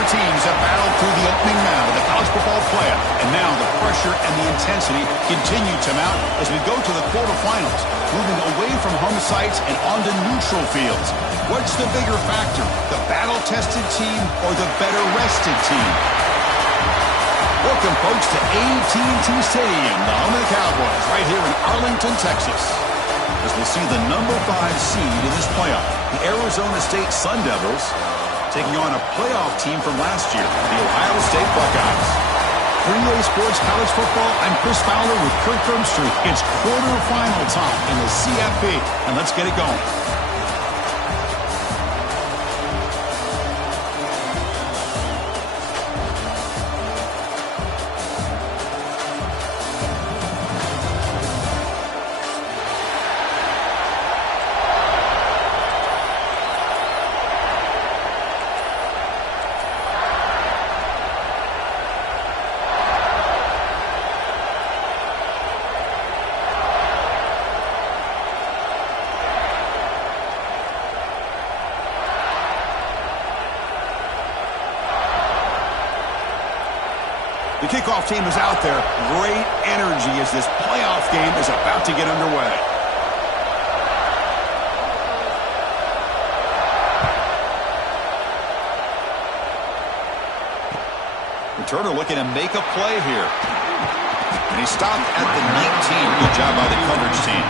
Four teams have battled through the opening round of the college football playoff, and now the pressure and the intensity continue to mount as we go to the quarterfinals, moving away from home sites and onto neutral fields. What's the bigger factor, the battle-tested team or the better-rested team? Welcome, folks, to AT&T Stadium, the home of the Cowboys, right here in Arlington, Texas, as we'll see the number 5 seed in this playoff, the Arizona State Sun Devils, taking on a playoff team from last year, the Ohio State Buckeyes. 3A Sports College Football, I'm Chris Fowler with Kirk Herbstreit. It's quarterfinal time in the CFP, and let's get it going. The kickoff team is out there. Great energy as this playoff game is about to get underway. Returner looking to make a play here. And he stopped at the 19. Good job by the coverage team.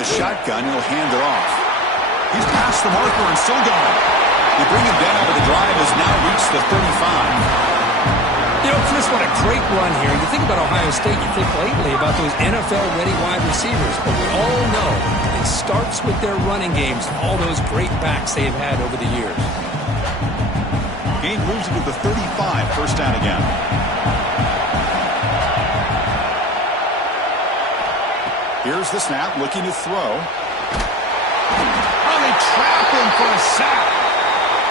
Shotgun, he'll hand it off. He's past the marker and still going. They bring him down, but the drive has now reached the 35. You know, Chris, what a great run here. You think about Ohio State, you think lately about those NFL-ready wide receivers, but we all know it starts with their running games, all those great backs they've had over the years. Gain moves into the 35, first down again. Here's the snap, looking to throw. Oh, they trap him for a sack.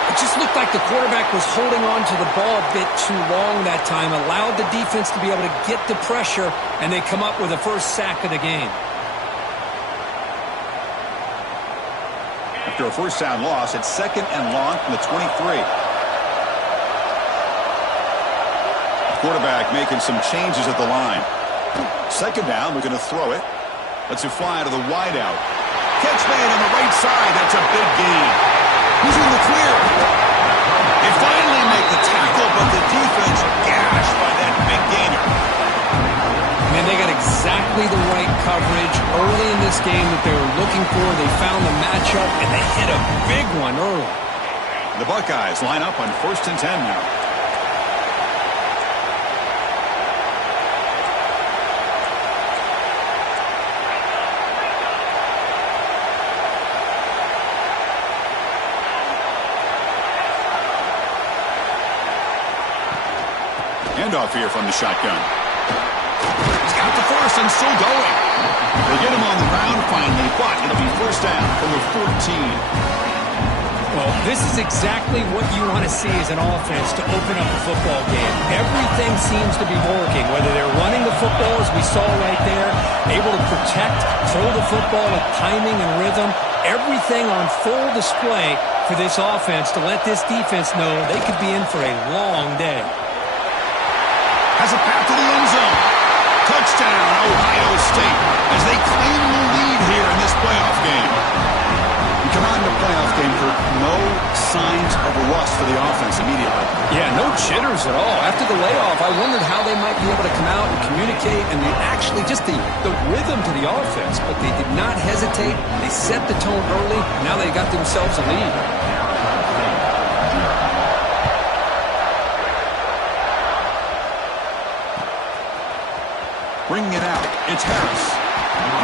It just looked like the quarterback was holding on to the ball a bit too long that time, allowed the defense to be able to get the pressure, and they come up with the first sack of the game. After a first down loss, it's second and long from the 23. Quarterback making some changes at the line. Second down, looking to throw it. Lets it fly to the wideout. Catch made on the right side. That's a big gain. Who's in the clear? They finally make the tackle, but the defense gashed by that big gainer. Man, they got exactly the right coverage early in this game that they were looking for. They found the matchup, and they hit a big one early. The Buckeyes line up on 1st and 10 now. Handoff here from the shotgun. He's got the first and still going. They get him on the ground finally, but it'll be first down from the 14. Well, this is exactly what you want to see as an offense to open up a football game. Everything seems to be working, whether they're running the football, as we saw right there, able to protect, throw the football with timing and rhythm, everything on full display for this offense to let this defense know they could be in for a long day. Has a path to the end zone. Touchdown, Ohio State, as they claim the lead here in this playoff game. We come out in the playoff game for no signs of a rust for the offense immediately. Yeah, no jitters at all. After the layoff, I wondered how they might be able to come out and communicate and actually just the rhythm to the offense. But they did not hesitate. They set the tone early. Now they got themselves a lead. Bringing it out, it's Harris.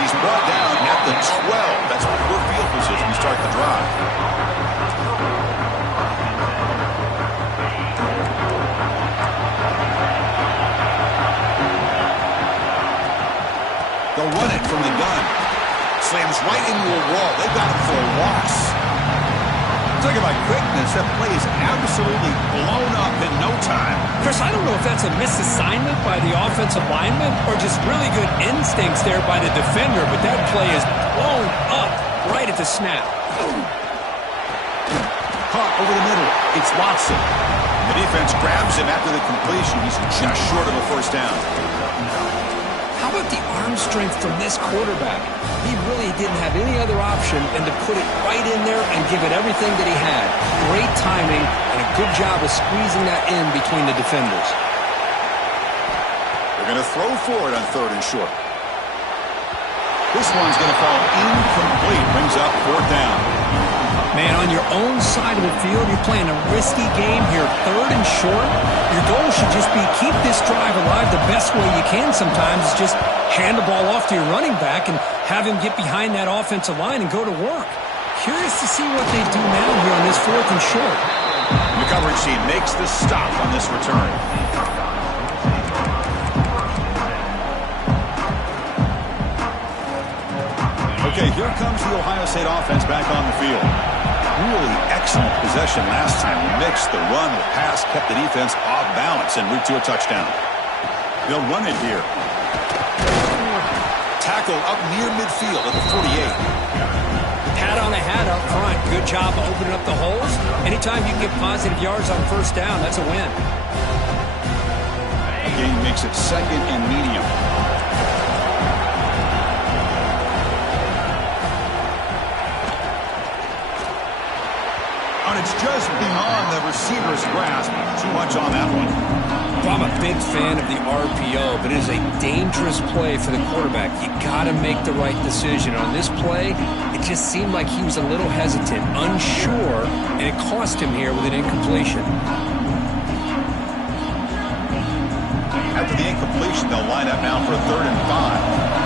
He's brought down at the 12. That's poor field position to start the drive. from the gun. Slams right into a wall. They've got him for a loss. Talking about quickness, that play is absolutely blown up in no time. Chris, I don't know if that's a misassignment by the offensive lineman or just really good instincts there by the defender, but that play is blown up right at the snap. Caught over the middle. It's Watson. The defense grabs him after the completion. He's just short of a first down. How about the arm strength from this quarterback? He really didn't have any other option than to put it right in there and give it everything that he had. Great timing and a good job of squeezing that in between the defenders. They're going to throw for it on 3rd and short. This one's going to fall incomplete. Brings up 4th down. Man, on your own side of the field, you're playing a risky game here, 3rd and short. Your goal should just be keep this drive alive the best way you can sometimes is just hand the ball off to your running back and have him get behind that offensive line and go to work. Curious to see what they do now here on this 4th and short. And the coverage team makes the stop on this return. Okay, here comes the Ohio State offense back on the field. Really excellent possession last time. Mixed the run with pass, kept the defense off balance en route to a touchdown. They'll run it here. Tackle up near midfield at the 48. Hat on a hat up front. Good job of opening up the holes. Anytime you can get positive yards on first down, that's a win. Gain makes it 2nd and medium. And it's just beyond the receiver's grasp. Too much on that one. Well, I'm a big fan of the RPO, but it is a dangerous play for the quarterback. You got to make the right decision. On this play, it just seemed like he was a little hesitant, unsure, and it cost him here with an incompletion. After the incompletion, they'll line up now for 3rd and 5.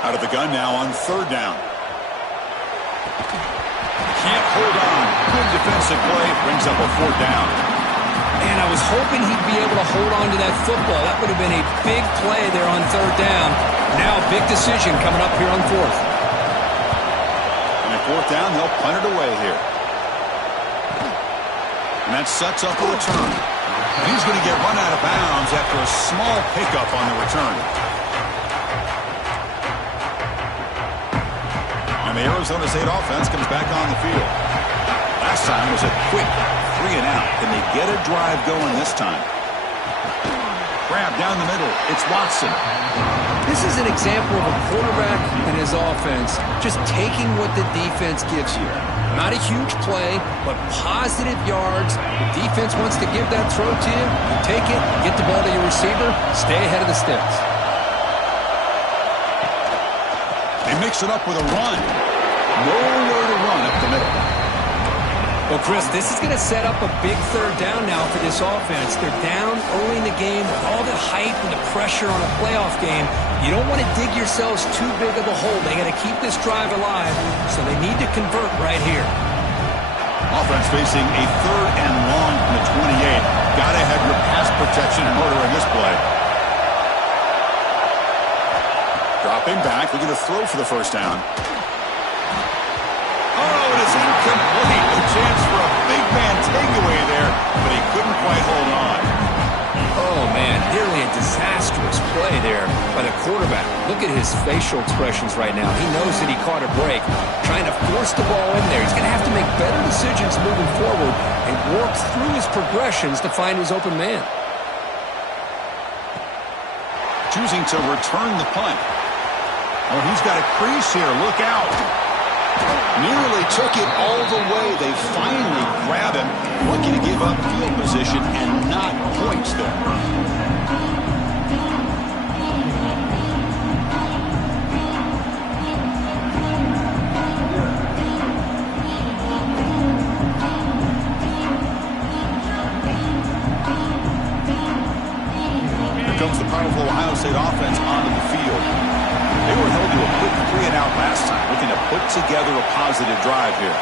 Out of the gun now on 3rd down. Can't hold on. Good defensive play. Brings up a 4th down. Man, I was hoping he'd be able to hold on to that football. That would have been a big play there on 3rd down. Now a big decision coming up here on 4th. And at 4th down, they'll punt it away here. And that sets up a return. And he's going to get run out of bounds after a small pickup on the return. And the Arizona State offense comes back on the field. Last time was a quick 3 and out. Can they get a drive going this time? Grab down the middle. It's Watson. This is an example of a quarterback and his offense just taking what the defense gives you. Not a huge play, but positive yards. The defense wants to give that throw to you. You take it, get the ball to your receiver, stay ahead of the sticks. They mix it up with a run. Nowhere to run up the middle. Well, Chris, this is going to set up a big 3rd down now for this offense. They're down early in the game with all the hype and the pressure on a playoff game. You don't want to dig yourselves too big of a hole. They got to keep this drive alive, so they need to convert right here. Offense facing a 3rd and long from the 28. Got to have your pass protection in order in this play. Dropping back, looking to throw for the first down. Oh, it is incomplete. A chance for a big man takeaway there, but he couldn't quite hold on. Oh, man, nearly a disastrous play there by the quarterback. Look at his facial expressions right now. He knows that he caught a break, trying to force the ball in there. He's going to have to make better decisions moving forward and work through his progressions to find his open man. Choosing to return the punt. Oh, he's got a crease here. Look out. Nearly took it all the way. They finally grab him, looking to give up field position and not points there. put together a positive drive here.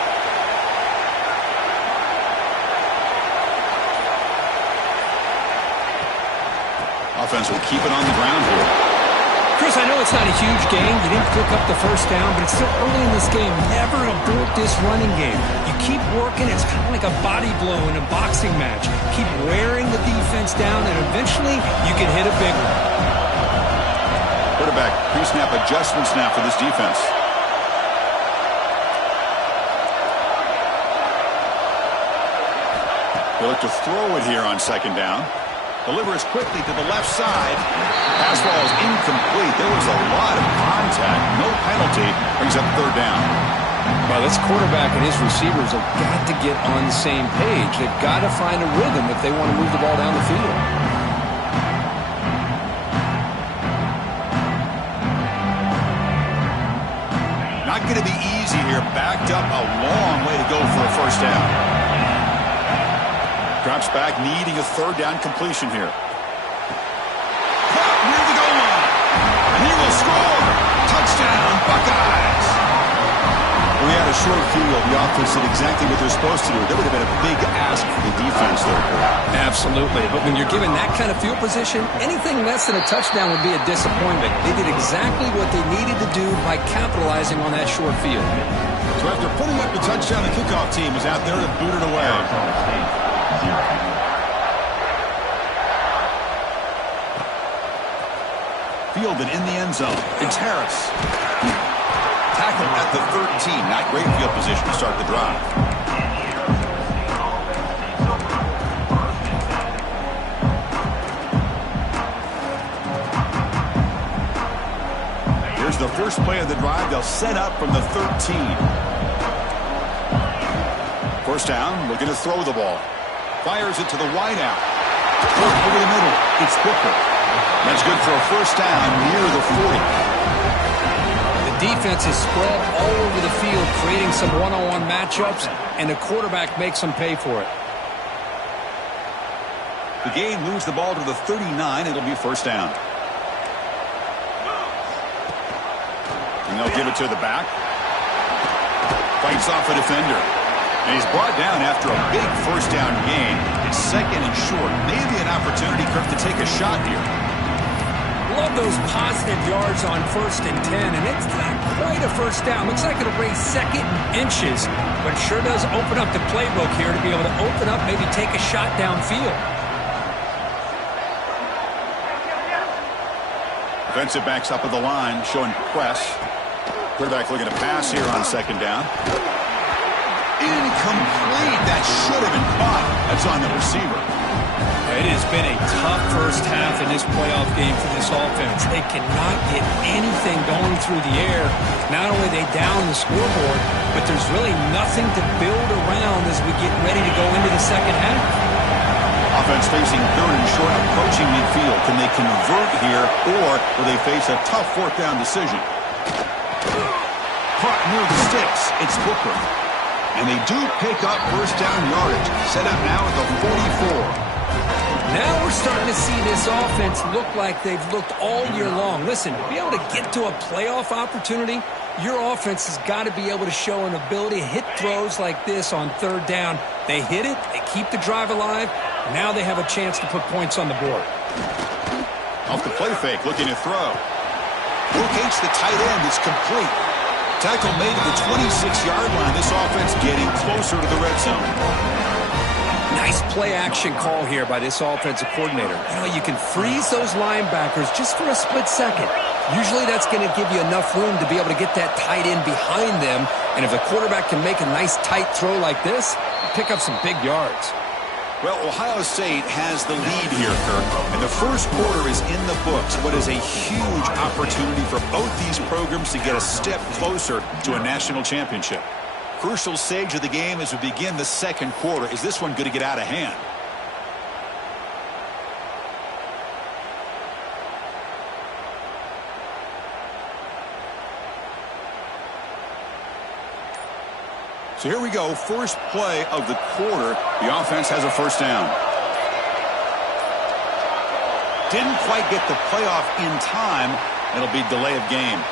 Offense will keep it on the ground here. Chris, I know it's not a huge gain. You didn't pick up the first down, but it's still early in this game. Never abort this running game. You keep working. It's kind of like a body blow in a boxing match. Keep wearing the defense down, and eventually you can hit a big one. Quarterback pre-snap adjustments now for this defense. They look to throw it here on second down. Delivers quickly to the left side. Pass ball is incomplete. There was a lot of contact. No penalty. Brings up third down. Well, this quarterback and his receivers have got to get on the same page. They've got to find a rhythm if they want to move the ball down the field. Not going to be easy here. Backed up a long way to go for a first down. Drops back, needing a third down completion here. Caught near the goal line. And he will score. Touchdown, Buckeyes. We had a short field. The offense did exactly what they're supposed to do. That would have been a big ask for the defense there. Absolutely. But when you're given that kind of field position, anything less than a touchdown would be a disappointment. They did exactly what they needed to do by capitalizing on that short field. So after putting up the touchdown, the kickoff team is out there to boot it away. Fielded in the end zone. It's Harris. Tackle at the 13. Not great field position to start the drive. Here's the first play of the drive. They'll set up from the 13. First down, looking to throw the ball. Fires it to the wideout. Over the middle. It's Booker. That's good for a first down near the 40. The defense is spread all over the field, creating some one-on-one matchups, and the quarterback makes them pay for it. The game moves the ball to the 39. It'll be first down. And they'll give it to the back. Fights off a defender. And he's brought down after a big first down gain. It's second and short. Maybe an opportunity, Kirk, to take a shot here. Love those positive yards on 1st and 10, and it's not quite a first down. Looks like it'll raise second inches, but it sure does open up the playbook here to be able to open up, maybe take a shot downfield. Defensive backs up at the line, showing press. Quarterback looking to pass here on second down. Incomplete. That should have been caught. That's on the receiver. It has been a tough first half in this playoff game for this offense. They cannot get anything going through the air. Not only are they down the scoreboard, but there's really nothing to build around as we get ready to go into the second half. Offense facing third and short, approaching midfield. Can they convert here, or will they face a tough fourth down decision? Caught near the sticks. It's Booker. And they do pick up first down yardage. Set up now at the 44. Now we're starting to see this offense look like they've looked all year long. Listen, to be able to get to a playoff opportunity, your offense has got to be able to show an ability to hit throws like this on third down. They hit it, they keep the drive alive, now they have a chance to put points on the board. Off the play fake, looking to throw. Locates the tight end, it's complete. Tackle made at the 26-yard line. This offense getting closer to the red zone. Nice play-action call here by this offensive coordinator. You know, you can freeze those linebackers just for a split second. Usually that's going to give you enough room to be able to get that tight end behind them. And if the quarterback can make a nice tight throw like this, pick up some big yards. Well, Ohio State has the lead here, Kirk, and the first quarter is in the books. What is a huge opportunity for both these programs to get a step closer to a national championship. Crucial stage of the game as we begin the second quarter. Is this one going to get out of hand? So here we go. First play of the quarter. The offense has a first down. Didn't quite get the playoff in time. It'll be delay of game.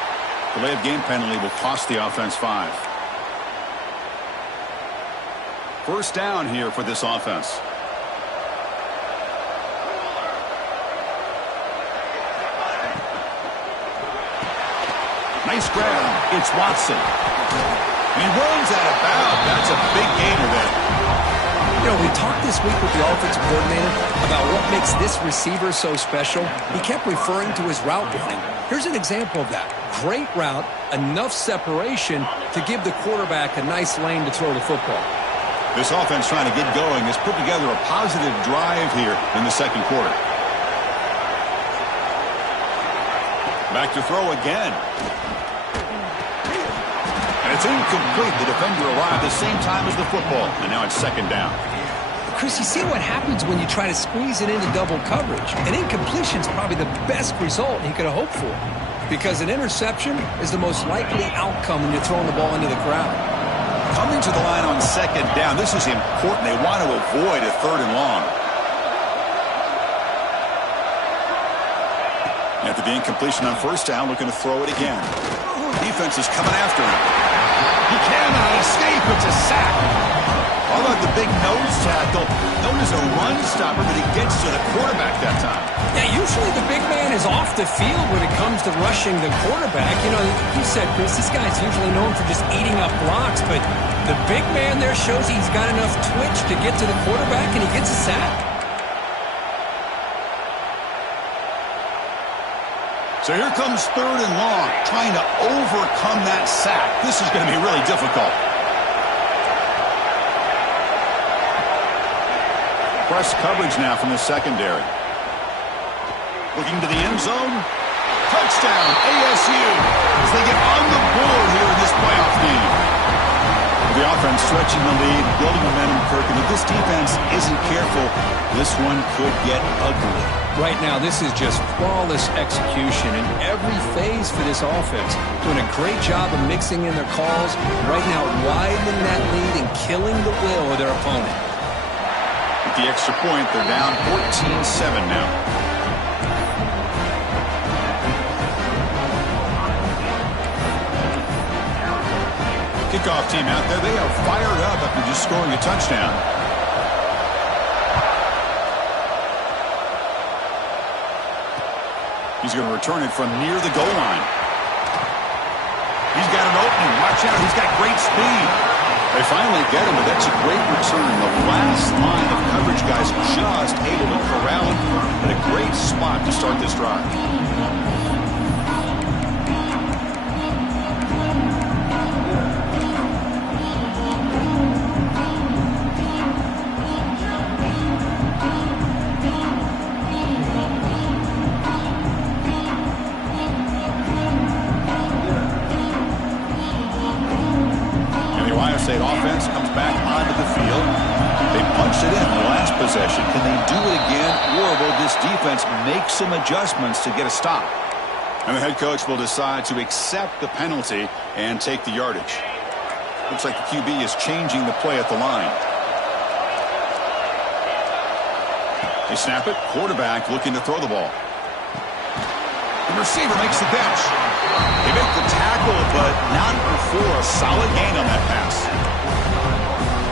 Delay of game penalty will cost the offense 5. First down here for this offense. Nice grab. It's Watson. And he runs out of bounds. That's a big gainer there. You know, we talked this week with the offensive coordinator about what makes this receiver so special. He kept referring to his route running. Here's an example of that. Great route, enough separation to give the quarterback a nice lane to throw the football. This offense trying to get going has put together a positive drive here in the second quarter. Back to throw again. And it's incomplete. The defender arrived at the same time as the football. And now it's second down. Chris, you see what happens when you try to squeeze it into double coverage. An incompletion is probably the best result he could have hoped for, because an interception is the most likely outcome when you're throwing the ball into the ground. Coming to the line on second down, this is important. They want to avoid a third and long. After the incompletion on first down, looking to throw it again. Defense is coming after him. He cannot escape. It's a sack. How about the big nose tackle? Known as a run stopper, but he gets to the quarterback that time. Yeah, usually the big man is off the field when it comes to rushing the quarterback. You know, you said, Chris, this guy's usually known for just eating up blocks, but the big man there shows he's got enough twitch to get to the quarterback, and he gets a sack. So here comes third and long, trying to overcome that sack. This is going to be really difficult. Press coverage now from the secondary. Looking to the end zone. Touchdown, ASU, as they get on the board here in this playoff game. The offense stretching the lead, building momentum, Kirk, and if this defense isn't careful, this one could get ugly. Right now, this is just flawless execution in every phase for this offense. Doing a great job of mixing in their calls. Right now, widening that lead and killing the will of their opponent. With the extra point, they're down 14-7 now. Kickoff team out there, they are fired up after just scoring a touchdown. He's going to return it from near the goal line. He's got an opening. Watch out, he's got great speed. They finally get him, but that's a great return. The last line of coverage guys just able to corral him at a great spot to start this drive. State offense comes back onto the field. They punched it in the last possession. Can they do it again, or will this defense make some adjustments to get a stop? And the head coach will decide to accept the penalty and take the yardage. Looks like the QB is changing the play at the line. They snap it. Quarterback looking to throw the ball. The receiver makes the catch. They make the tackle, but not before a solid gain on that pass.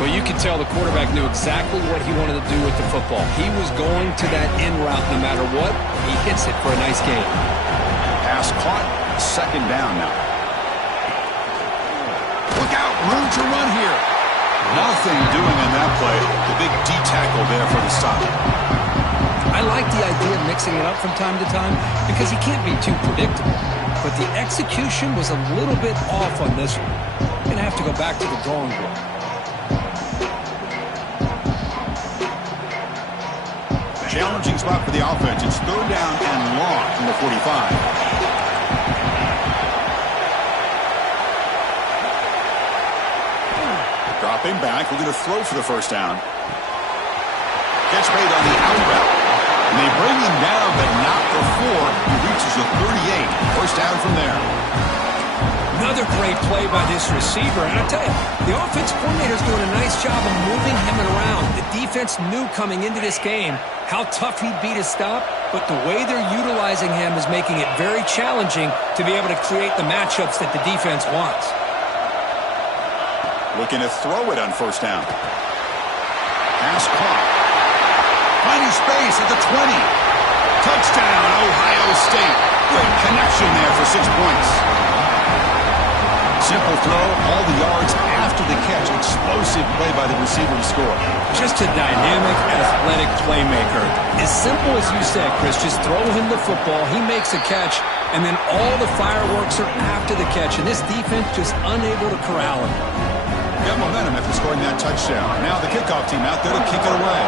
Well, you can tell the quarterback knew exactly what he wanted to do with the football. He was going to that in route no matter what. He hits it for a nice gain. Pass caught. Second down now. Look out. Room to run here. Nothing doing on that play. The big D tackle there for the stop. I like the idea of mixing it up from time to time because he can't be too predictable. But the execution was a little bit off on this one. Going to have to go back to the drawing board. Challenging spot for the offense. It's third down and long from the 45. Dropping back. We're going to throw for the first down. Catch made on the out route. And they bring him down, but not before he reaches the 38. First down from there. Another great play by this receiver. And I tell you, the offense coordinator is doing a nice job of moving him around. The defense knew coming into this game how tough he'd be to stop, but the way they're utilizing him is making it very challenging to be able to create the matchups that the defense wants. Looking to throw it on first down. Pass caught. Finding space at the 20. Touchdown, Ohio State. Great connection there for 6 points. Simple throw, all the yards after the catch. Explosive play by the receiver to score. Just a dynamic, athletic playmaker. As simple as you said, Chris, just throw him the football, he makes a catch, and then all the fireworks are after the catch, and this defense just unable to corral him. Got momentum after scoring that touchdown. Now the kickoff team out there to kick it away.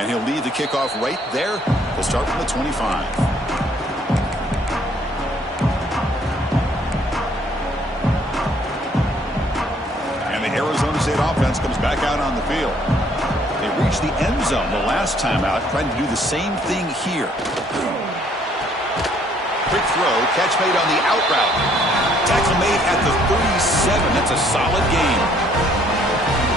And he'll lead the kickoff right there. We'll start from the 25. Arizona State offense comes back out on the field. They reached the end zone the last time out, trying to do the same thing here. Quick throw, catch made on the out route. Tackle made at the 37. That's a solid game.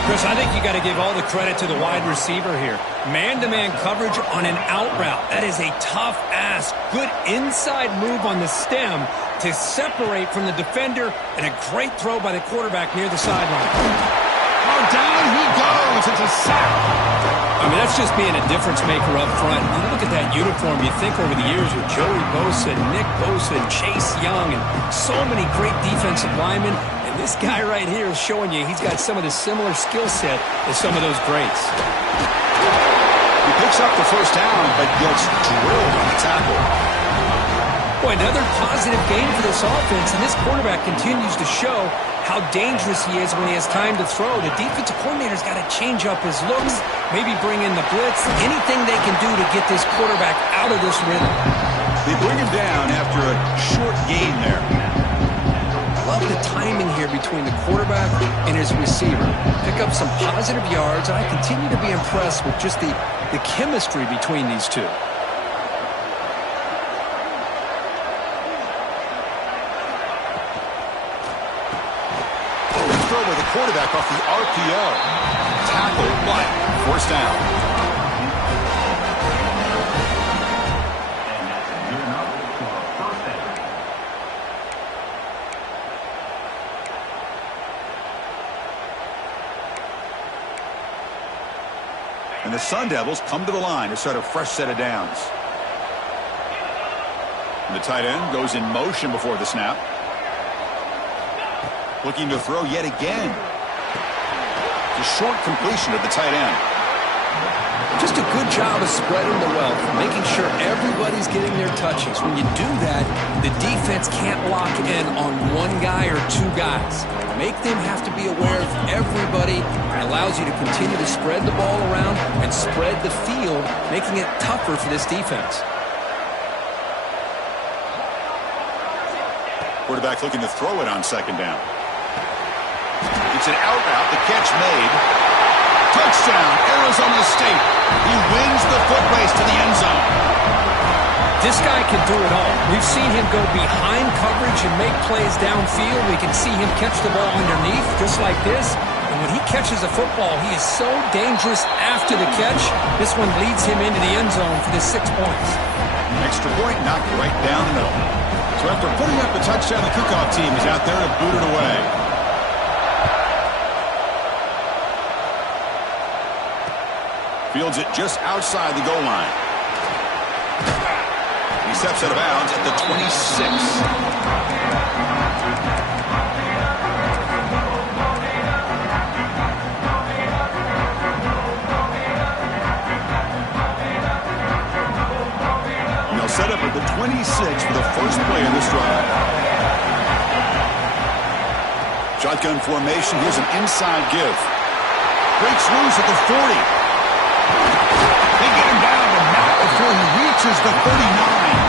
Chris, I think you got to give all the credit to the wide receiver here. Man-to-man coverage on an out route. That is a tough ask. Good inside move on the stem to separate from the defender, and a great throw by the quarterback near the sideline. Oh, down he goes. It's a sack. I mean, that's just being a difference maker up front. You look at that uniform, you think over the years with Joey Bosa, Nick Bosa, and Chase Young, and so many great defensive linemen. And this guy right here is showing you he's got some of the similar skill set as some of those greats. He picks up the first down, but gets drilled on the tackle. Boy, another positive game for this offense, and this quarterback continues to show how dangerous he is when he has time to throw. The defensive coordinator's got to change up his looks, maybe bring in the blitz, anything they can do to get this quarterback out of this rhythm. They bring him down after a short gain there. Love the timing here between the quarterback and his receiver. Pick up some positive yards, and I continue to be impressed with just the chemistry between these two. Throw with the quarterback off the RPO. Tackle, but forced down. And the Sun Devils come to the line to start a fresh set of downs. And the tight end goes in motion before the snap. Looking to throw yet again. The short completion of the tight end. Just a good job of spreading the wealth, making sure everybody's getting their touches. When you do that, the defense can't lock in on one guy or two guys. Make them have to be aware of everybody. It allows you to continue to spread the ball around and spread the field, making it tougher for this defense. Quarterback looking to throw it on second down. It's an out route, the catch made. Touchdown, Arizona State. He wins the foot race to the end zone. This guy can do it all. We've seen him go behind coverage and make plays downfield. We can see him catch the ball underneath, just like this. And when he catches a football, he is so dangerous after the catch. This one leads him into the end zone for the 6 points. Extra point knocked right down the middle. So after putting up the touchdown, the kickoff team is out there to boot it away. Fields it just outside the goal line. He steps out of bounds at the 26. And they'll set up at the 26 for the first play of this drive. Shotgun formation. Here's an inside give. Breaks loose at the 40. They get him down, but not before he reaches the 39.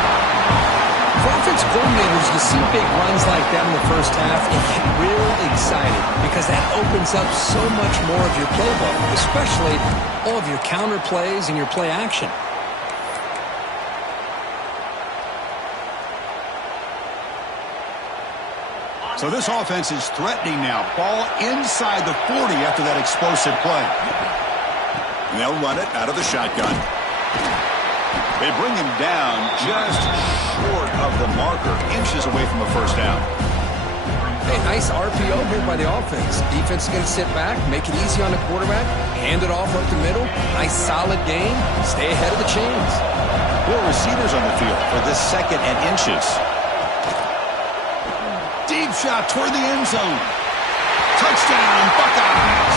For offense coordinators, you see big runs like that in the first half, and get real excited because that opens up so much more of your playbook, especially all of your counter plays and your play action. So this offense is threatening now. Ball inside the 40 after that explosive play. And they'll run it out of the shotgun. They bring him down just short of the marker, inches away from a first down. Hey, nice RPO here by the offense. Defense is going to sit back, make it easy on the quarterback, hand it off up the middle. Nice solid game. Stay ahead of the chains. 4 receivers on the field for this second and inches. Deep shot toward the end zone. Touchdown, Buckeyes.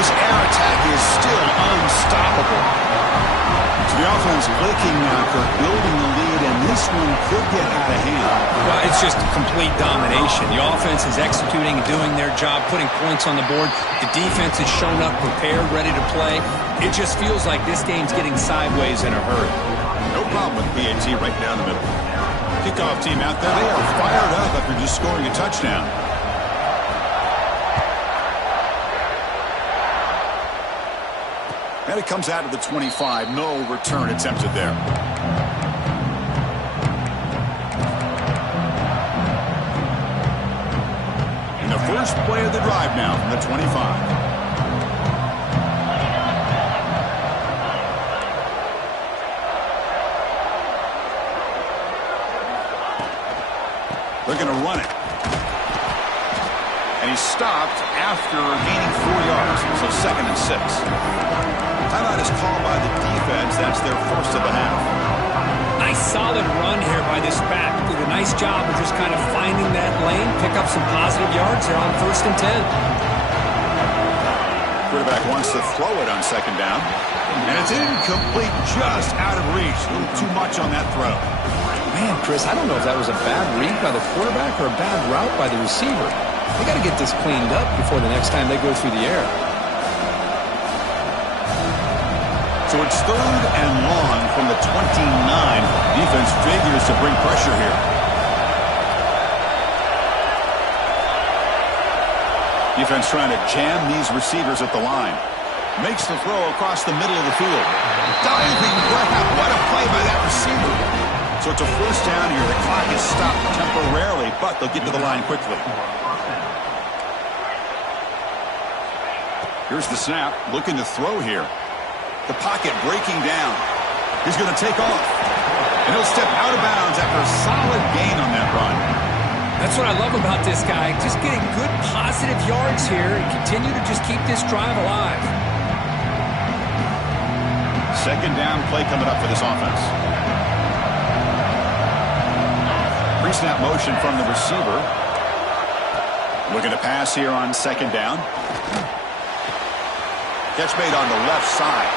This air attack is still unstoppable. So the offense clicking now, Kirk, building the lead, and this one could get out of hand. Well, it's just complete domination. The offense is executing, doing their job, putting points on the board. The defense has shown up prepared, ready to play. It just feels like this game's getting sideways in a hurry. No problem with PAT right down the middle. Kickoff team out there. They are fired up after just scoring a touchdown. And it comes out to the 25. No return attempted there. And the first play of the drive now from the 25. They're going to run it. And he stopped after gaining 4 yards. So 2nd and 6. Timeout is called by the defense. That's their first of the half. Nice solid run here by this back. Did a nice job of just kind of finding that lane, pick up some positive yards there on 1st and 10. Quarterback wants to throw it on 2nd down. And it's incomplete, just out of reach. A little too much on that throw. Man, Chris, I don't know if that was a bad read by the quarterback or a bad route by the receiver. They got to get this cleaned up before the next time they go through the air. So it's 3rd and long from the 29. Defense figures to bring pressure here. Defense trying to jam these receivers at the line. Makes the throw across the middle of the field. Diving grab. What a play by that receiver. So it's a first down here. The clock is stopped temporarily, but they'll get to the line quickly. Here's the snap. Looking to throw here. The pocket breaking down. He's going to take off. And he'll step out of bounds after a solid gain on that run. That's what I love about this guy. Just getting good positive yards here and continue to just keep this drive alive. 2nd down play coming up for this offense. Pre-snap motion from the receiver. Looking to pass here on 2nd down. Catch made on the left side.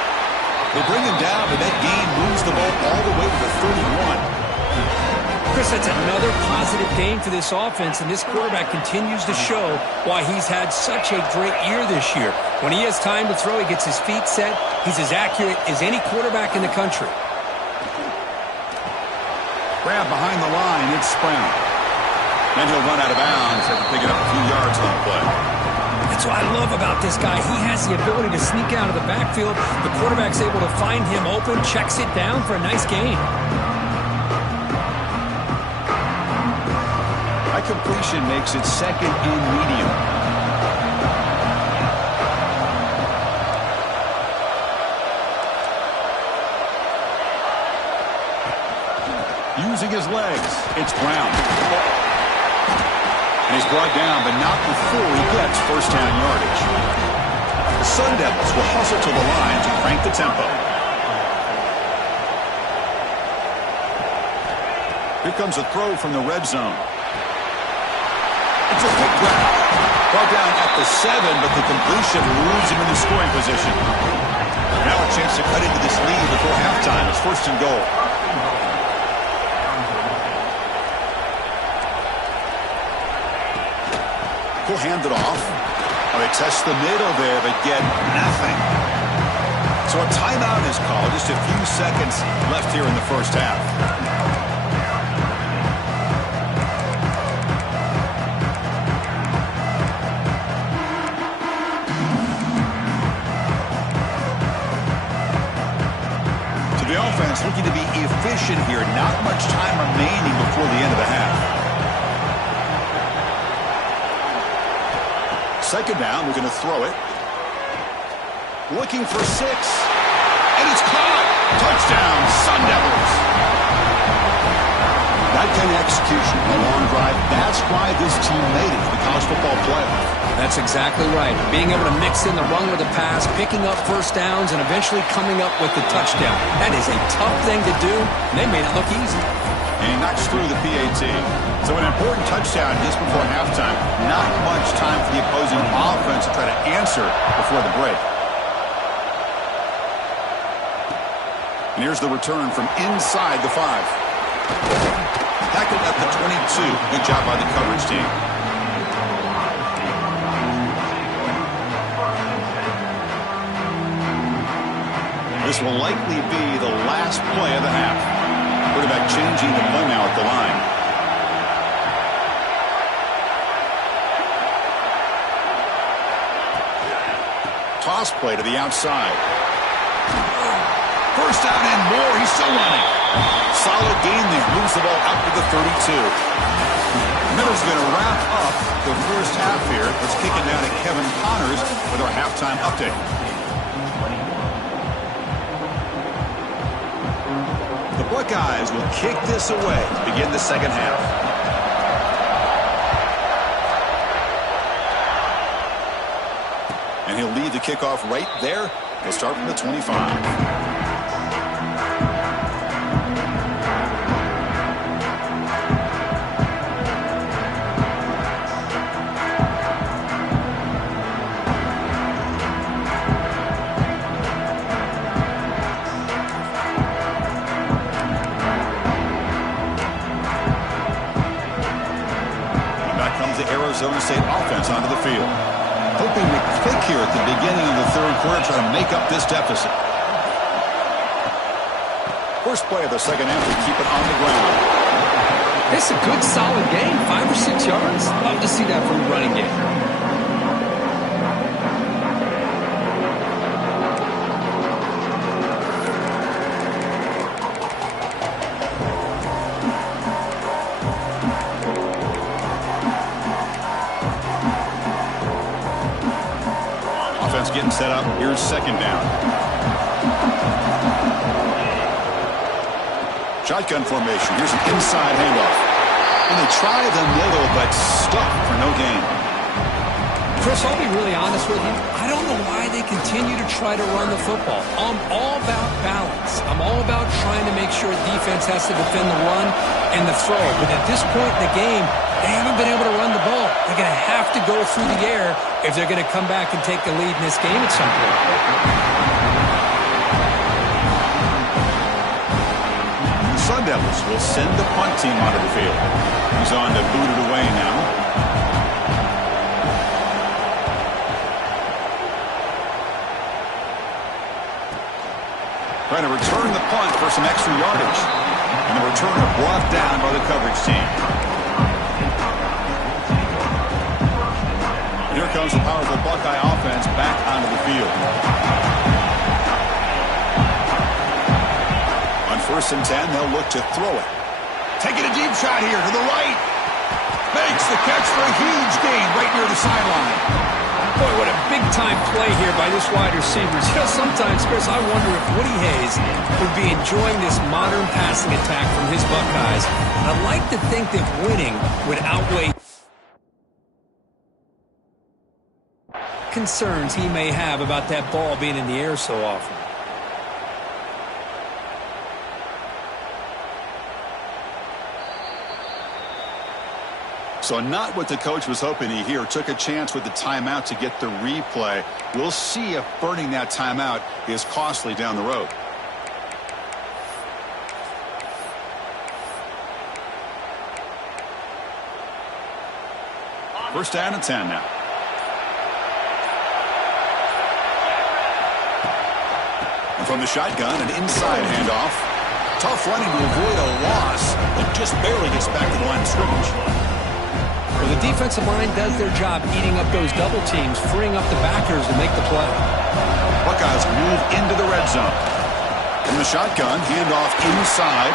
They bring him down, but that gain moves the ball all the way to the 31. Chris, that's another positive gain for this offense, and this quarterback continues to show why he's had such a great year this year. When he has time to throw, he gets his feet set. He's as accurate as any quarterback in the country. Grab behind the line, it's Brown. Then he'll run out of bounds after picking up a few yards on the play. That's what I love about this guy. He has the ability to sneak out of the backfield. The quarterback's able to find him open, checks it down for a nice gain. High completion makes it 2nd and medium. Using his legs, it's Brown. And he's brought down, but not before he gets first down yardage. The Sun Devils will hustle to the line to crank the tempo. Here comes a throw from the red zone. It's a big grab. Brought down at the 7, but the completion moves him into scoring position. Now a chance to cut into this lead before halftime. It's 1st and goal. He'll hand it off. They test the middle there, but get nothing. So a timeout is called. Just a few seconds left here in the first half. So the offense looking to be efficient here. Not much time remaining before the end of the half. second down. They're going to throw it. Looking for 6. And it's caught. Touchdown, Sun Devils. That kind of execution, a long drive, that's why this team made it to the college football playoff. That's exactly right. Being able to mix in the run with the pass, picking up first downs, and eventually coming up with the touchdown. That is a tough thing to do, and they made it look easy. And he knocks through the PAT. So an important touchdown just before halftime. Not much time for the opposing offense to try to answer before the break. And here's the return from inside the 5. Tackled at the 22. Good job by the coverage team. This will likely be the last play of the half. Quarterback changing the play now at the line. Toss play to the outside. First down and more. He's still running. Solid gain there. Moves the ball out to the 32. Miller's going to wrap up the first half here. Let's kick it down to Kevin Connors with our halftime update. The Buckeyes will kick this away to begin the second half. And he'll lead the kickoff right there. He'll start from the 25. Arizona State offense onto the field. Hoping to click here at the beginning of the third quarter, try to make up this deficit. First play of the second half to keep it on the ground. This is a good, solid game. 5 or 6 yards. Love to see that from the running game. Getting set up. Here's second down. Shotgun formation. Here's an inside handoff. And they try the middle, but stuck for no gain. Chris, I'll be really honest with you. I don't know why they continue to try to run the football. I'm all about balance. I'm all about trying to make sure defense has to defend the run and the throw. But at this point in the game, they haven't been able to run the ball. They're going to have to go through the air if they're going to come back and take the lead in this game at some point. The Sun Devils will send the punt team onto the field. He's on to boot it away now. Trying to return the punt for some extra yardage. And the returner brought down by the coverage team. Here comes the powerful Buckeye offense back onto the field. On 1st and 10, they'll look to throw it. Taking a deep shot here to the right. Makes the catch for a huge gain right near the sideline. Boy, what a big-time play here by this wide receiver. You know, sometimes, Chris, I wonder if Woody Hayes would be enjoying this modern passing attack from his Buckeyes. I'd like to think that winning would outweigh concerns he may have about that ball being in the air so often. So not what the coach was hoping to hear. Took a chance with the timeout to get the replay. We'll see if burning that timeout is costly down the road. First down and 10 now. And from the shotgun, an inside handoff. Tough running to avoid a loss, but just barely gets back to the line of scrimmage. Well, the defensive line does their job eating up those double teams, freeing up the backers to make the play. Buckeyes move into the red zone. From the shotgun, handoff inside.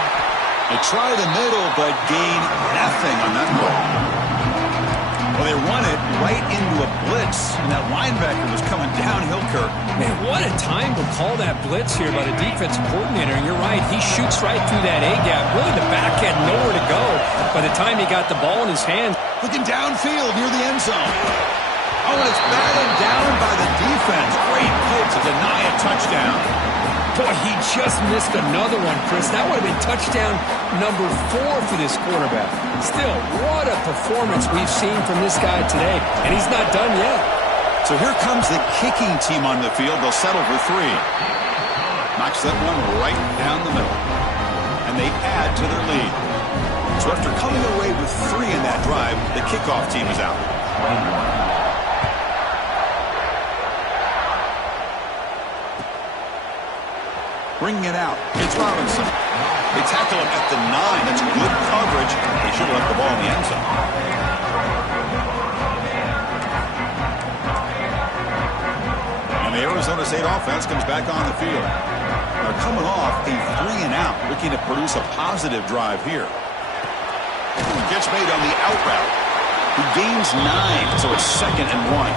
They try the middle, but gain nothing on that play. Well, they run it right into a blitz, and that linebacker was coming downhill, Kirk. Man, what a time to call that blitz here by the defensive coordinator. And you're right, he shoots right through that A-gap. Really, the back had nowhere to go by the time he got the ball in his hand. Looking downfield near the end zone. Oh, and it's batted down by the defense. Great play to deny a touchdown. Boy, he just missed another one, Chris. That would have been touchdown number 4 for this quarterback. Still, what a performance we've seen from this guy today. And he's not done yet. So here comes the kicking team on the field. They'll settle for 3. Knocks that one right down the middle. And they add to their lead. So after coming away with 3 in that drive, the kickoff team is out. Bringing it out. It's Robinson. They tackle him at the 9. That's good coverage. They should have left the ball in the end zone. And the Arizona State offense comes back on the field. They're coming off a 3-and-out, looking to produce a positive drive here. Gets made on the out route. He gains 9, so it's 2nd and 1.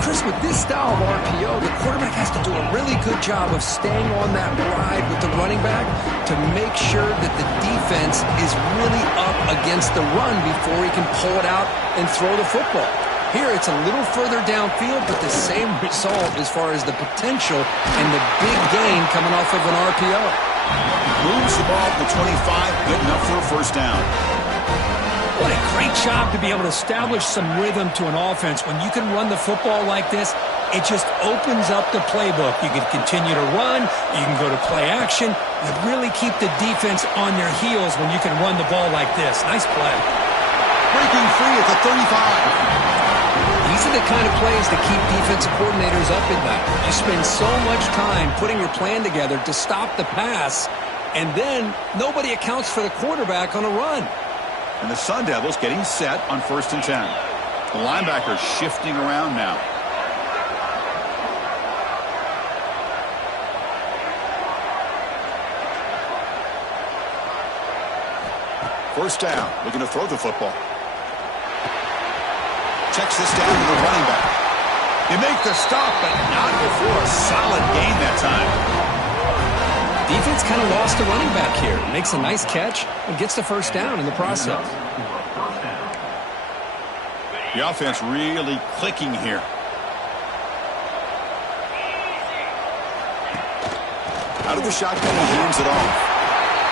Chris, with this style of RPO, the quarterback has to do a really good job of staying on that ride with the running back to make sure that the defense is really up against the run before he can pull it out and throw the football. Here, it's a little further downfield, but the same result as far as the potential and the big gain coming off of an RPO. Moves the ball to 25, good enough for a first down. What a great job to be able to establish some rhythm to an offense. When you can run the football like this, it just opens up the playbook. You can continue to run. You can go to play action. You really keep the defense on their heels when you can run the ball like this. Nice play. Breaking free at the 35. These are the kind of plays that keep defensive coordinators up at night. You spend so much time putting your plan together to stop the pass, and then nobody accounts for the quarterback on a run. And the Sun Devils getting set on 1st and 10. The linebacker shifting around now. First down, looking to throw the football. Checks this down to the running back. They make the stop, but not before a solid gain that time. Defense kind of lost the running back here. Makes a nice catch and gets the first down in the process. The offense really clicking here. Out of the shotgun, he hands it off.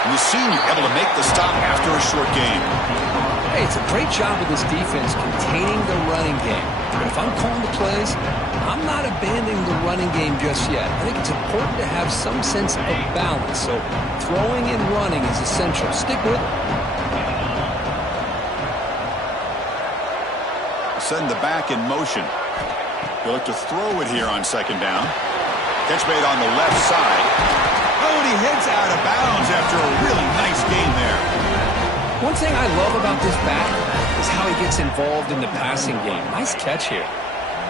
And the senior able to make the stop after a short game. Hey, it's a great job with this defense containing the running game. But if I'm calling the plays, I'm not abandoning the running game just yet. I think it's important to have some sense of balance. So throwing and running is essential. Stick with it. Send the back in motion. He'll look to throw it here on 2nd down. Catch made on the left side. Oh, and he heads out of bounds after a really nice game there. One thing I love about this back is how he gets involved in the passing game. Nice catch here.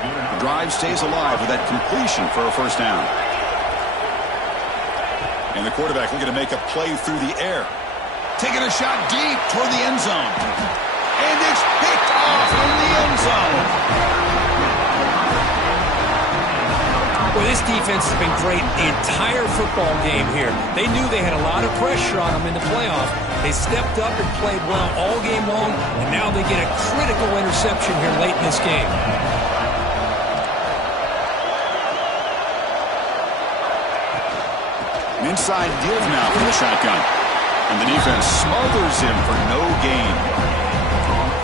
The drive stays alive with that completion for a first down. And the quarterback looking to make a play through the air. Taking a shot deep toward the end zone. And it's picked off in the end zone. Well, this defense has been great the entire football game here. They knew they had a lot of pressure on them in the playoff. They stepped up and played well all game long, and now they get a critical interception here late in this game. An inside give now from the shotgun. And the defense smothers him for no gain.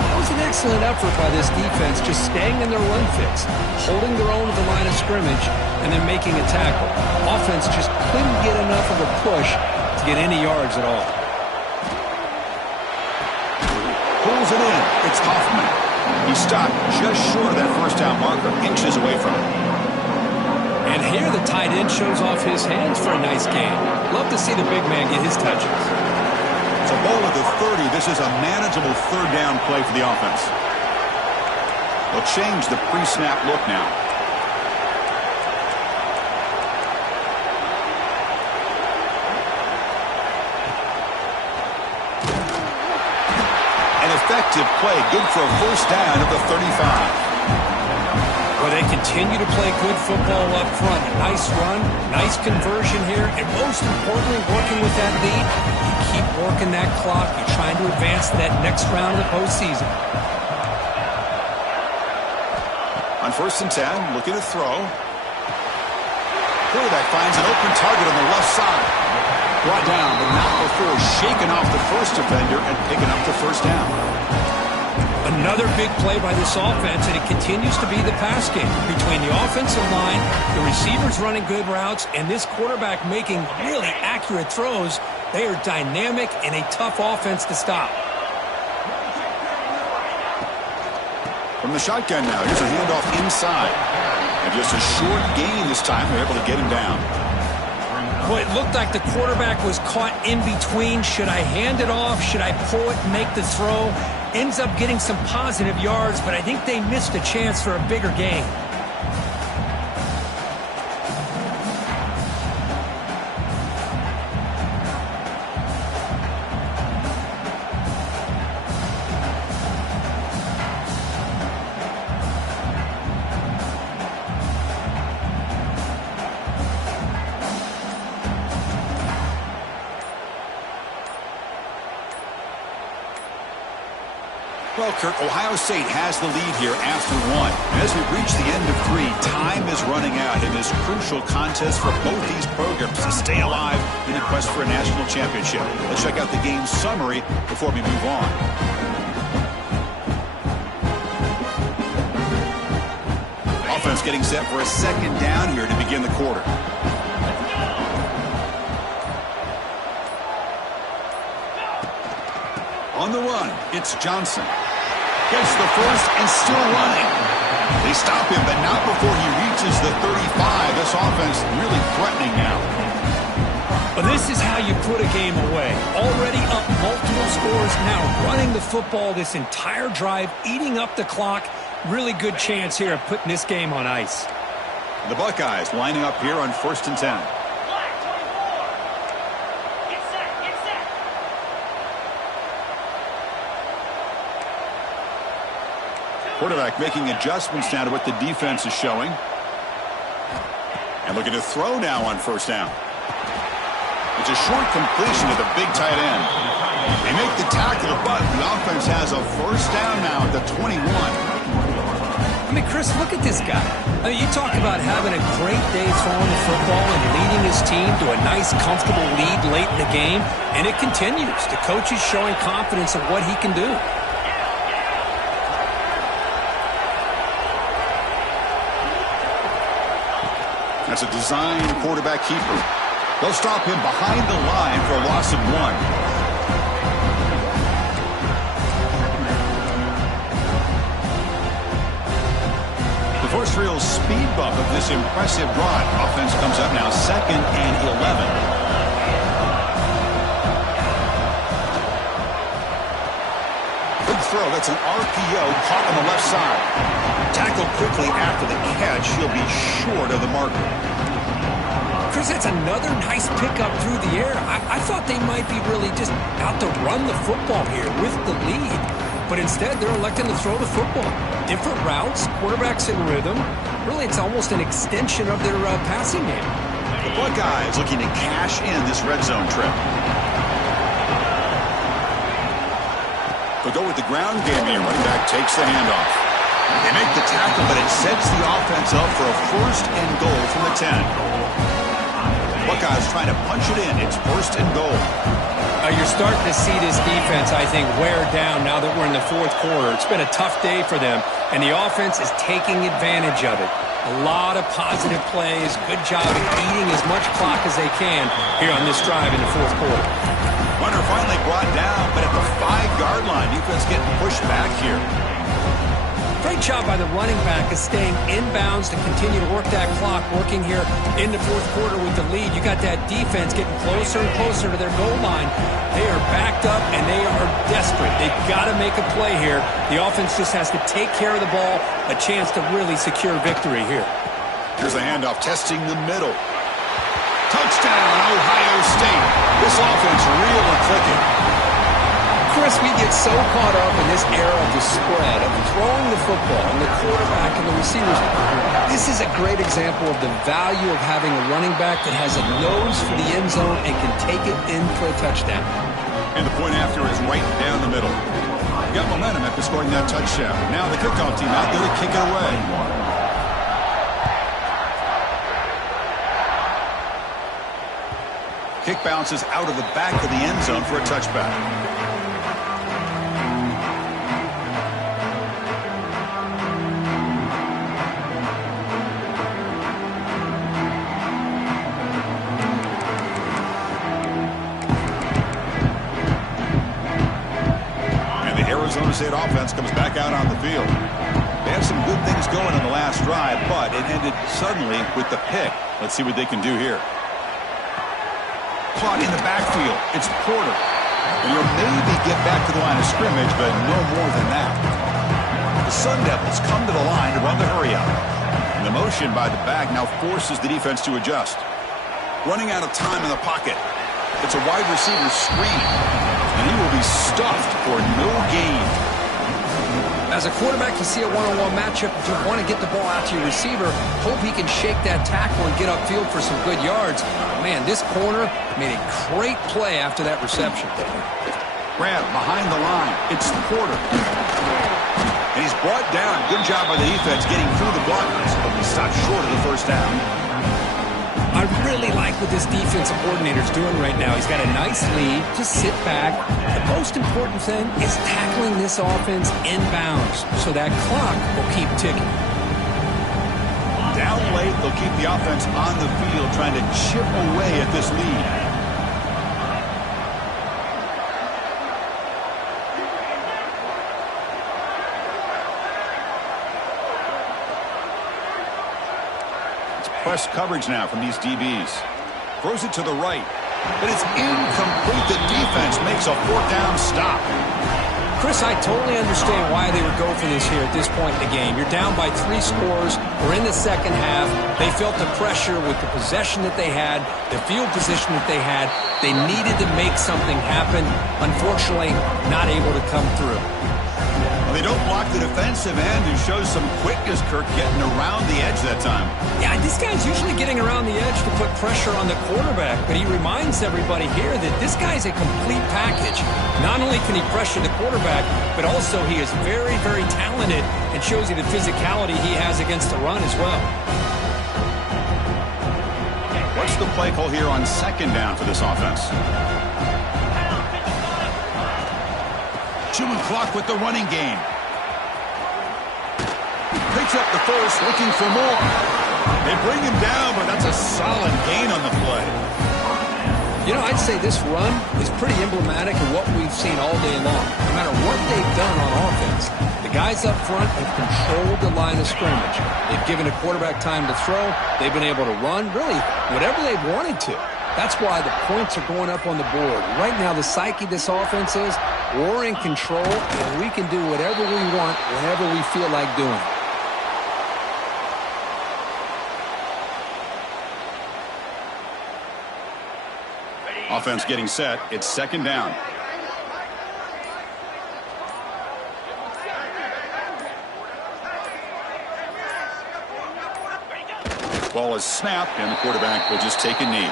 That was an excellent effort by this defense, just staying in their run fits, holding their own at the line of scrimmage, and then making a tackle. Offense just couldn't get enough of a push to get any yards at all. Pulls it in. It's Hoffman. He stopped just short of that first down marker, inches away from it. And here the tight end shows off his hands for a nice gain. Love to see the big man get his touches. It's a ball at the 30. This is a manageable third down play for the offense. They'll change the pre-snap look now. And a effective play. Good for a first down at the 35. Well, they continue to play good football up front. A nice run, nice conversion here, and most importantly, working with that lead, you keep working that clock. You're trying to advance to that next round of the postseason. On 1st and 10, looking to throw. Quarterback finds an open target on the left side. Brought down, but not before shaking off the first defender and picking up the first down. Another big play by this offense, and it continues to be the pass game. Between the offensive line, the receivers running good routes, and this quarterback making really accurate throws, they are dynamic and a tough offense to stop. From the shotgun now, here's a handoff inside. And just a short gain this time, they're able to get him down. Well, it looked like the quarterback was caught in between. Should I hand it off? Should I pull it and make the throw? Ends up getting some positive yards, but I think they missed a chance for a bigger gain. Well, Kirk, Ohio State has the lead here after 1. As we reach the end of 3, time is running out in this crucial contest for both these programs to stay alive in the quest for a national championship. Let's check out the game summary before we move on. Offense getting set for a second down here to begin the quarter. On the run, it's Johnson. Gets the first and still running. They stop him, but not before he reaches the 35. This offense really threatening now. But this is how you put a game away. Already up multiple scores, now running the football this entire drive, eating up the clock. Really good chance here of putting this game on ice. The Buckeyes lining up here on 1st and 10. Quarterback making adjustments now to what the defense is showing. And looking to throw now on 1st down. It's a short completion to the big tight end. They make the tackle, but the offense has a first down now at the 21. I mean, Chris, look at this guy. I mean, you talk about having a great day throwing the football and leading his team to a nice, comfortable lead late in the game, and it continues. The coach is showing confidence of what he can do. That's a designed quarterback keeper. They'll stop him behind the line for a loss of 1. The first real speed bump of this impressive drive. Offense comes up now 2nd and 11. Big throw. That's an RPO caught on the left side. Tackled quickly after the catch. He'll be short of the marker. Chris, that's another nice pickup through the air. I thought they might be really just out to run the football here with the lead. But instead, they're electing to throw the football. Different routes, quarterbacks in rhythm. Really, it's almost an extension of their passing game. The Buckeyes looking to cash in this red zone trip. They'll go with the ground game here. Running back takes the handoff. They make the tackle, but it sets the offense up for a 1st and goal from the 10. Buckeyes trying to punch it in. It's 1st and goal. You're starting to see this defense, I think, wear down now that we're in the 4th quarter. It's been a tough day for them, and the offense is taking advantage of it. A lot of positive plays. Good job of eating as much clock as they can here on this drive in the 4th quarter. Runner finally brought down, but at the 5-yard line, defense getting pushed back here. Great job by the running back of staying inbounds to continue to work that clock, working here in the 4th quarter with the lead. You got that defense getting closer and closer to their goal line. They are backed up, and they are desperate. They've got to make a play here. The offense just has to take care of the ball, a chance to really secure victory here. Here's a handoff, testing the middle. Touchdown, Ohio State. This offense real and clicking. Chris, we get so caught up in this era of the spread, of throwing the football, and the quarterback and the receivers. This is a great example of the value of having a running back that has a nose for the end zone and can take it in for a touchdown. And the point after is right down the middle. Got momentum after scoring that touchdown. Now the kickoff team out there to kick it away. Kick bounces out of the back of the end zone for a touchback. And the Arizona State offense comes back out on the field. They had some good things going on the last drive, but it ended suddenly with the pick. Let's see what they can do here. Caught in the backfield. It's Porter. And he'll maybe get back to the line of scrimmage, but no more than that. The Sun Devils come to the line to run the hurry out. And the motion by the back now forces the defense to adjust. Running out of time in the pocket. It's a wide receiver screen. And he will be stuffed for no gain. As a quarterback, you see a one-on-one matchup. If you want to get the ball out to your receiver, hope he can shake that tackle and get upfield for some good yards. Man, this corner made a great play after that reception. Grab behind the line. It's Porter. And he's brought down. Good job by the defense getting through the blockers. But he stopped short of the first down. I really like what this defensive coordinator's doing right now. He's got a nice lead. Just sit back. The most important thing is tackling this offense inbounds so that clock will keep ticking. Down late, they'll keep the offense on the field trying to chip away at this lead. Press coverage now from these DBs. Throws it to the right. But it's incomplete. The defense makes a fourth down stop. Chris, I totally understand why they would go for this here at this point in the game. You're down by 3 scores. We're in the second half. They felt the pressure with the possession that they had, the field position that they had. They needed to make something happen. Unfortunately, not able to come through. They don't block the defensive end, who shows some quickness, Kirk, getting around the edge that time. Yeah, this guy's usually getting around the edge to put pressure on the quarterback, but he reminds everybody here that this guy's a complete package. Not only can he pressure the quarterback, but also he is very, very talented and shows you the physicality he has against the run as well. What's the play call here on second down for this offense? Chewing clock with the running game. Picks up the first, looking for more. They bring him down, but that's a solid gain on the play. You know, I'd say this run is pretty emblematic of what we've seen all day long. No matter what they've done on offense, the guys up front have controlled the line of scrimmage. They've given a quarterback time to throw. They've been able to run, really, whatever they've wanted to. That's why the points are going up on the board. Right now, the psyche of this offense is we're in control, and we can do whatever we want whenever we feel like doing it. Offense getting set. It's second down. Ball is snapped, and the quarterback will just take a knee.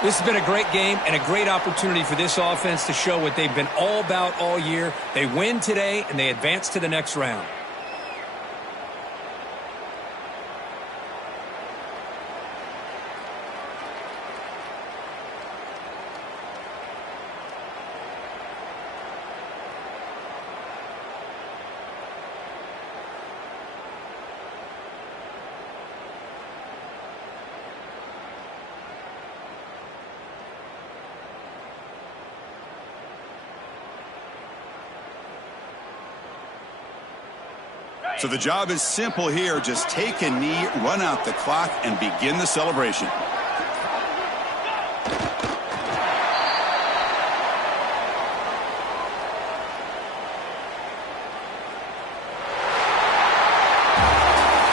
This has been a great game and a great opportunity for this offense to show what they've been all about all year. They win today, and they advance to the next round. So the job is simple here. Just take a knee, run out the clock, and begin the celebration.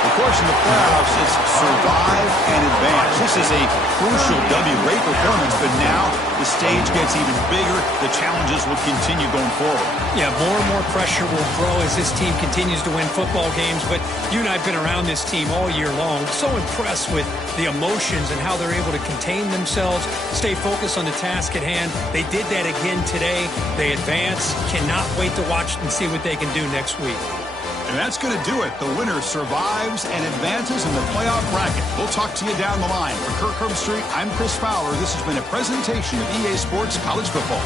Of course, course, in the playoffs, it's survive and advance. This is a crucial W. Great performance, but now the stage gets even bigger. The challenges will continue going forward. Yeah, more and more pressure will grow as this team continues to win football games. But you and I have been around this team all year long. So impressed with the emotions and how they're able to contain themselves, stay focused on the task at hand. They did that again today. They advance. Cannot wait to watch and see what they can do next week. And that's going to do it. The winner survives and advances in the playoff bracket. We'll talk to you down the line. For Kirk Herbstreit, I'm Chris Fowler. This has been a presentation of EA Sports College Football.